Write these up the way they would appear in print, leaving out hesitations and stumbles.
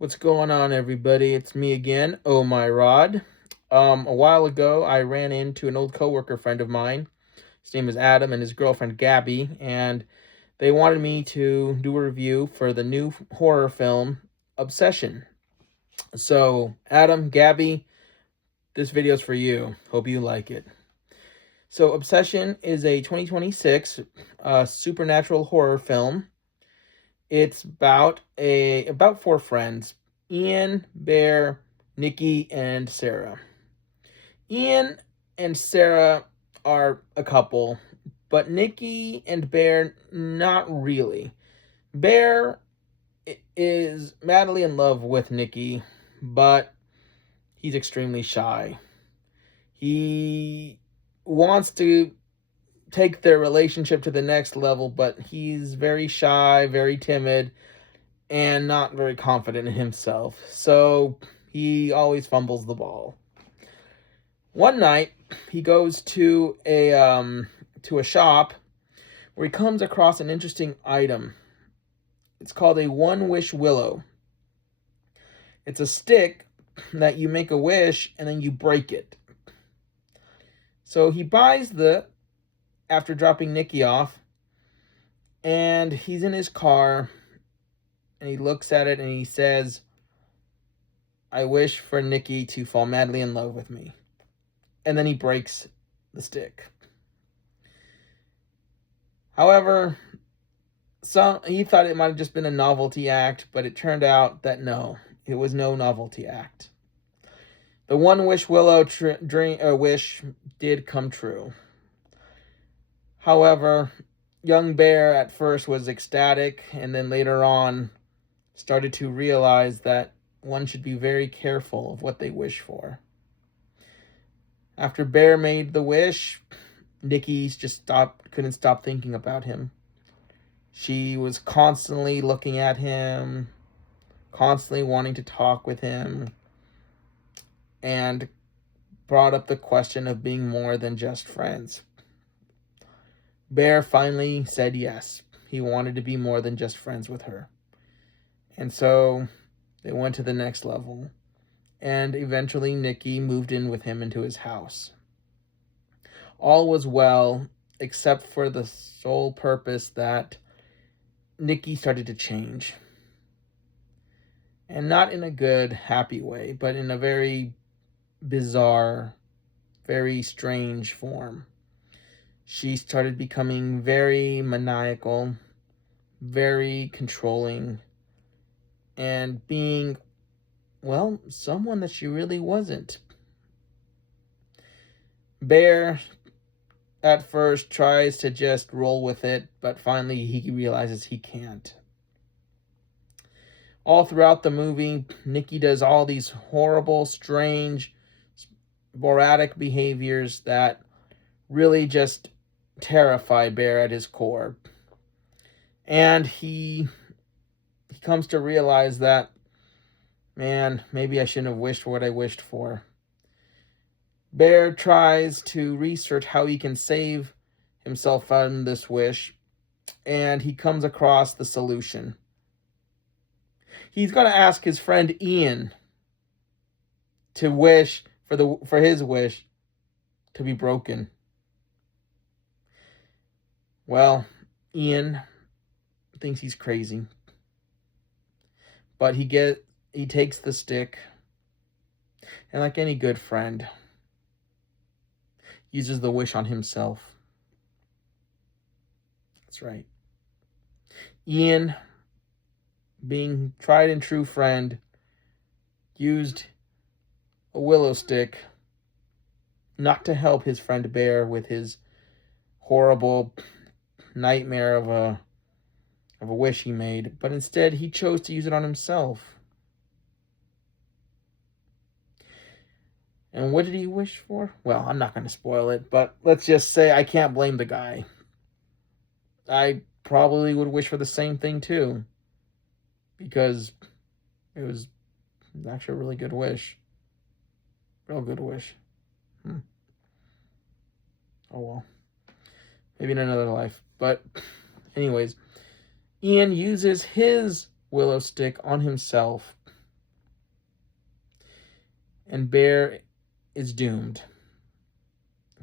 What's going on, everybody? It's me again, Oh My Rod. A while ago, I ran into an old coworker friend of mine. His name is Adam, and his girlfriend Gabby, and they wanted me to do a review for the new horror film Obsession. So, Adam, Gabby, this video's for you. Hope you like it. So, Obsession is a 2026 supernatural horror film. It's about four friends: Ian, Bear, Nikki, and Sarah. Ian and Sarah are a couple, but Nikki and Bear not really. Bear is madly in love with Nikki, but he's extremely shy. He wants to take their relationship to the next level, but he's very shy, very timid, and not very confident in himself. So he always fumbles the ball. One night, he goes to a shop where he comes across an interesting item. It's called a one wish willow. It's a stick that you make a wish and then you break it. So he buys after dropping Nikki off, and he's in his car and he looks at it and he says, "I wish for Nikki to fall madly in love with me." And then he breaks the stick. However, he thought it might have just been a novelty act, but it turned out that no, it was no novelty act. The one wish willow wish did come true. However, young Bear at first was ecstatic, and then later on started to realize that one should be very careful of what they wish for. After Bear made the wish, Nikki just couldn't stop thinking about him. She was constantly looking at him, constantly wanting to talk with him, and brought up the question of being more than just friends. Bear finally said yes. He wanted to be more than just friends with her. And so they went to the next level. And eventually Nikki moved in with him into his house. All was well, except for the sole purpose that Nikki started to change. And not in a good, happy way, but in a very bizarre, very strange form. She started becoming very maniacal, very controlling, and being, well, someone that she really wasn't. Bear at first tries to just roll with it, but finally he realizes he can't. All throughout the movie, Nikki does all these horrible, strange, sporadic behaviors that really just terrify Bear at his core. And he comes to realize that, man, maybe I shouldn't have wished for what I wished for. Bear tries to research how he can save himself from this wish, and he comes across the solution. He's going to ask his friend Ian to wish for his wish to be broken. Well, Ian thinks he's crazy, but he takes the stick, and like any good friend, uses the wish on himself. That's right. Ian, being tried and true friend, used a willow stick not to help his friend Bear with his horrible nightmare of a wish he made, but instead he chose to use it on himself. And what did he wish for? Well, I'm not going to spoil it, but let's just say I can't blame the guy. I probably would wish for the same thing too, because it was actually a really good wish. Real good wish. Oh well. Maybe in another life. But anyways, Ian uses his willow stick on himself, and Bear is doomed.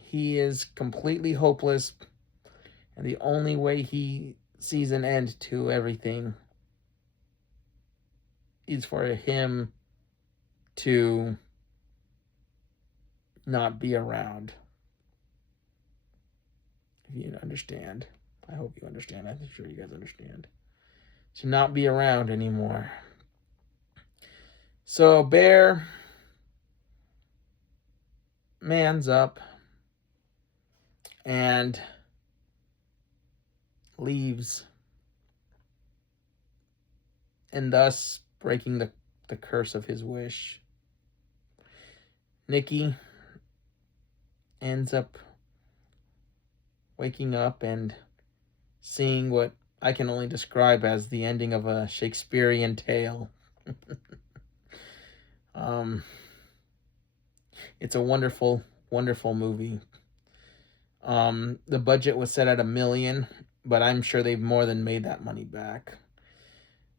He is completely hopeless, and the only way he sees an end to everything is for him to not be around. If you understand. I hope you understand. I'm sure you guys understand. To not be around anymore. So Bear mans up and leaves, and thus breaking the curse of his wish. Nikki ends up waking up and seeing what I can only describe as the ending of a Shakespearean tale. It's a wonderful, wonderful movie. The budget was set at $1 million, but I'm sure they've more than made that money back.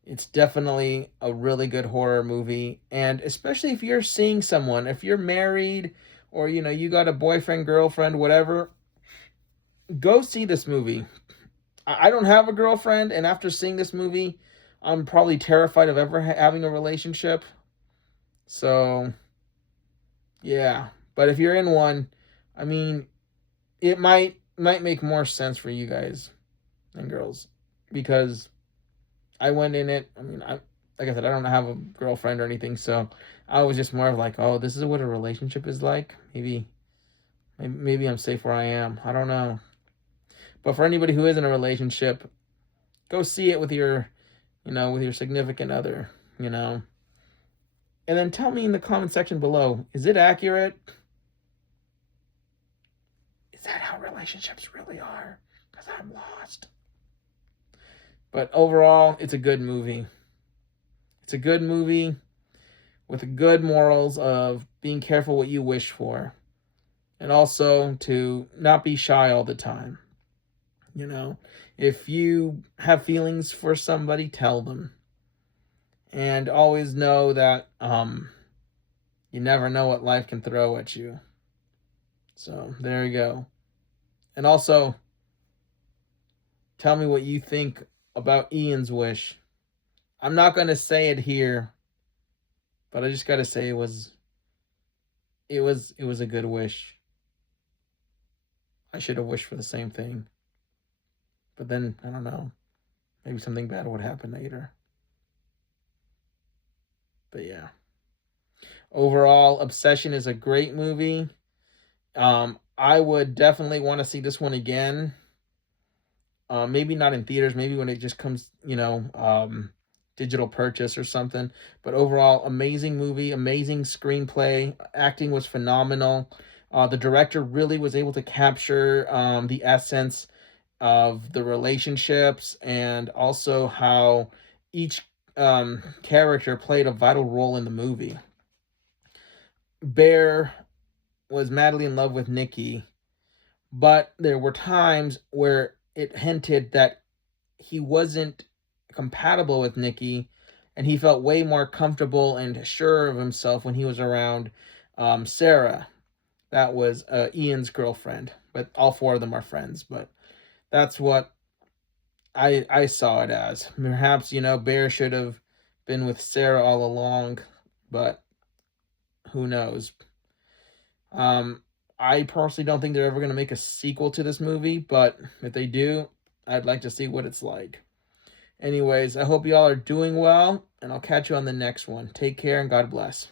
It's definitely a really good horror movie, and especially if you're seeing someone, if you're married, or you got a boyfriend, girlfriend, whatever, go see this movie. I don't have a girlfriend, and after seeing this movie, I'm probably terrified of ever having a relationship. So, yeah. But if you're in one, I mean, it might make more sense for you guys and girls, because I went in it. I mean, like I said, I don't have a girlfriend or anything, so I was just more of like, oh, this is what a relationship is like. Maybe I'm safe where I am. I don't know. But for anybody who is in a relationship, go see it with your significant other, And then tell me in the comment section below, is it accurate? Is that how relationships really are? Because I'm lost. But overall, it's a good movie. It's a good movie with good morals of being careful what you wish for. And also to not be shy all the time. If you have feelings for somebody, tell them. And always know that you never know what life can throw at you. So there you go. And also, tell me what you think about Ian's wish. I'm not going to say it here, but I just got to say it was a good wish. I should have wished for the same thing. But then, I don't know. Maybe something bad would happen later. But yeah. Overall, Obsession is a great movie. I would definitely want to see this one again. Maybe not in theaters. Maybe when it just comes, digital purchase or something. But overall, amazing movie, amazing screenplay. Acting was phenomenal. The director really was able to capture the essence of the relationships, and also how each character played a vital role in the movie. Bear was madly in love with Nikki, but there were times where it hinted that he wasn't compatible with Nikki, and he felt way more comfortable and sure of himself when he was around Sarah. That was Ian's girlfriend, but all four of them are friends. But that's what I saw it as. Perhaps, Bear should have been with Sarah all along, but who knows? I personally don't think they're ever going to make a sequel to this movie, but if they do, I'd like to see what it's like. Anyways, I hope you all are doing well, and I'll catch you on the next one. Take care, and God bless.